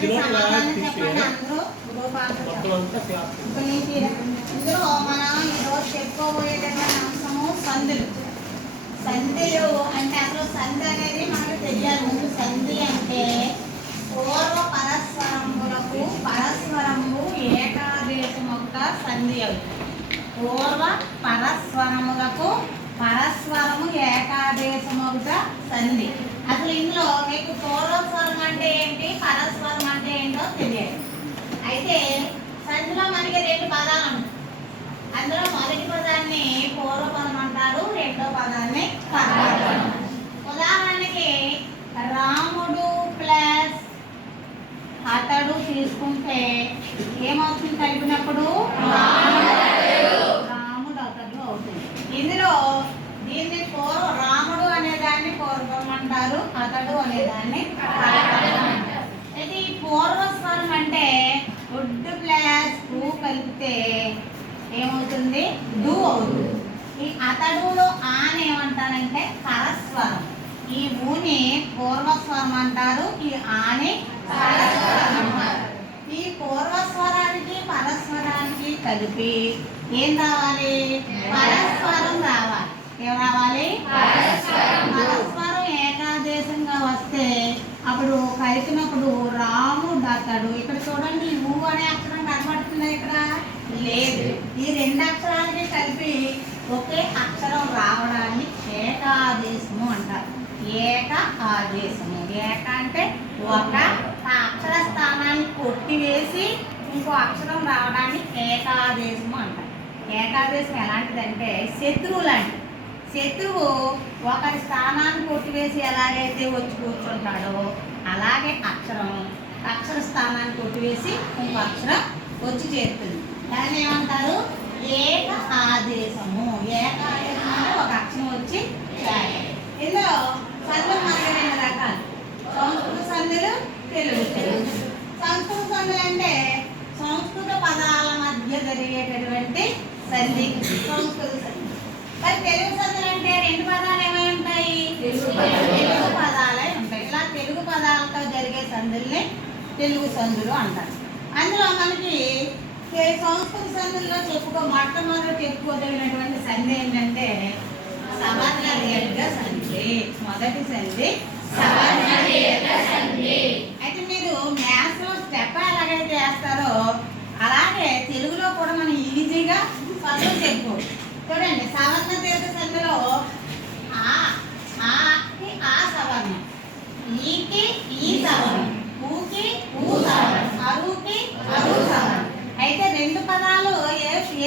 సమాధానం చెప్పండి అందరూ ఇందులో మనం ఈరోజు చెప్పుకోబోయేటటువంటి అంశము సంధులు సంధిలు అంటే అసలు సంధి అనేది మనకు తెలియాలి. ముందు సంధి అంటే పూర్వ పరస్పరములకు పరస్పరము ఏకాదేశమొక్క సంధి అవుతుంది పూర్వ పరస్వరములకు పరస్వరము ఏకాదేశమొక సంధి అసలు ఇందులో మీకు పూర్వస్వరం అంటే ఏంటి? పరస్వరం అంటే ఏంటో తెలియాలి అయితే అందులో మనకి రెండు పదాలు. అందులో మొదటి పదాన్ని పూర్వపదం అంటారు రెండో పదాన్ని ఉదాహరణకి రాముడు ప్లస్ అతడు తీసుకుంటే ఏమవుతుంది కలిపినప్పుడు రాముడు అతడు అవుతుంది. ఇందులో దీన్ని పూర్వ రాముడు అనే దాన్ని పూర్వం అంటారు అతడు అనే దాన్ని పరపదం అంటారు అయితే ఈ పూర్వస్వరం అంటే వుడ్ ప్లస్ టూ కలిపితే ఏమవుతుంది? డు అవుతుంది. ఈ అతడులో ఆన్ ఏమంటారంటే పరస్వరం ఈ ఊని పూర్వస్వరం అంటారు ఈ ఆని పరస్వరం అంటారు. ఈ పూర్వస్వరానికి పరస్వరానికి కలిపి ఏం రావాలి? పరస్వరం రావాలి. ఏం రావాలి? వస్తే అప్పుడు కలిసినప్పుడు రాము దాతాడు. ఇక్కడ చూడండి ఊ అనే అక్షరం కనబడుతుందా ఇక్కడ? లేదు. ఈ రెండు అక్షరాలకి కలిపి ఒకే అక్షరం రావడాన్ని ఏకాదేశము అంటారు. ఏక ఆదేశము ఏక అంటే ఒక అక్షర స్థానాన్ని కొట్టివేసి ఇంకో అక్షరం రావడాన్ని ఏకాదేశము అంటారు. ఏకాదేశం ఎలాంటిదంటే శత్రువు లాంటిది శత్రువు ఒకరి స్థానాన్ని కొట్టివేసి ఎలాగైతే వచ్చి కూర్చుంటాడో అలాగే అక్షరం అక్షర స్థానాన్ని కొట్టివేసి ఇంకో అక్షరం వచ్చి చేరుతుంది. దాన్ని ఏమంటారు? ఏక ఆదేశము. ఏక ఆదేశం అంటే ఒక అక్షరం వచ్చి చేరాలి. ఇందులో సందులు మనకి రెండు రకాలు? సంస్కృత సందులు తెలుగు సంస్కృత సందులు అంటే సంస్కృత పదాల మధ్య జరిగేటటువంటి సంధి. సంస్కృత సంధి మరి తెలుగు సందులు అంటే రెండు పదాలు ఏమై ఉంటాయి తెలుగు పదాలు. తెలుగు పదాలే ఉంటాయి ఇలా తెలుగు పదాలతో జరిగే సందుల్ని తెలుగు సందులు అంటారు. అందులో మనకి సంస్కృత సందుల్లో చెప్పుకో మొట్టమొదటి చెప్పుకోదగినటువంటి సంధి ఏంటంటే సవర్ణ దీర్ఘ సంధి. మొదటి సంధి సవర్ణ దీర్ఘ సంధి. అయితే మీరు మ్యాథ్స్లో స్టెప్ ఎలాగైతే వేస్తారో అలాగే తెలుగులో కూడా మనం ఈజీగా చదువు చెప్పుకోవచ్చు. చూడండి సవర్ణ దీర్ఘ సంధిలో ఆ ఆకి ఆ సవర్ణం ఈకి ఈ సవర్ణం ఊకి ఊ సవర్ణం అరుకి అరు సవర్ణం అయితే రెండు పదాలు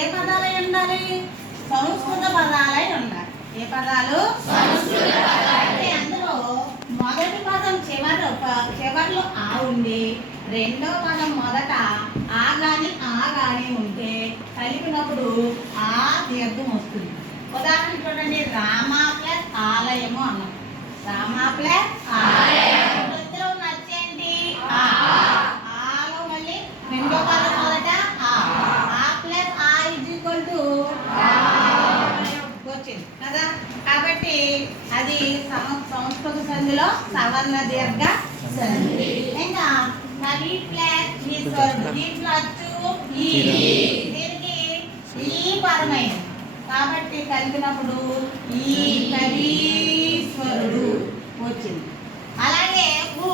ఏ పదాలై ఉండాలి? సంస్కృత పదాలై ఉండాలి. ఏ పదాలు? అయితే అందులో మొదటి పదం చివరి చివర్లో ఆ ఉండి రెండో పదం మొదట ఆ గాని ఆ గాని ఉంటే కలిపినప్పుడు ఆ దీర్ఘం వస్తుంది. ఉదాహరణ చూడండి. రామ ప్లస్ ఆలయము అన్నాం రామ ప్లస్ ఆలయం వృత్తిలో నచ్చేంటి ఆ ఆలో మళ్ళీ రెండో పదం మొదట ఆ ఆ ప్లస్ ఆ ఇజ్ ఈక్వల్ టు వచ్చింది కదా? కాబట్టి అది సంస్కృత సంధిలో సవర్ణ దీర్ఘ సంధి. ఇంకా ఈశ్వరుడు దీంట్లో దీనికి ఈ పరమైనది కాబట్టి కలిపినప్పుడు ఈ కవీశ్వరుడు వచ్చింది. అలాగే ఊ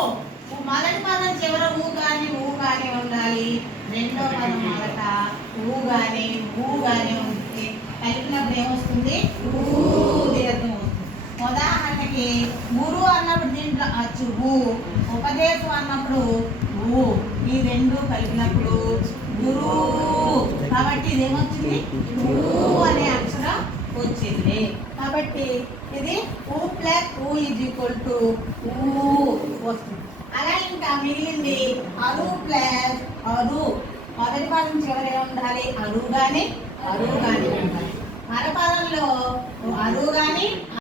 మొదటి పదం చివర ఊ కానీ ఊ కానీ ఉండాలి. రెండో పదం మొదట ఊ కానీ ఊ కానీ ఉంటే కలిపినప్పుడు ఏమొస్తుంది? ఊ గురు అన్నప్పుడు దీంట్లో అచ్చు ఉపదేశం అన్నప్పుడు ఊ ఈ రెండు కలిపినప్పుడు గురు. కాబట్టి ఇది ఏమొచ్చింది ఊ అనే అక్షరం వచ్చింది. కాబట్టి ఇది ఊ ప్లస్ ఊ ఈజ్ ఈక్వల్ టు ఊ వస్తుంది. అలా ఇంకా మిగిలింది అరు ప్లస్ అరు. మొదటి పాదం చివరి ఉండాలి? అరువు కానీ అరువు కానీ ఉండాలి. మరపాదంలో అరువు కానీ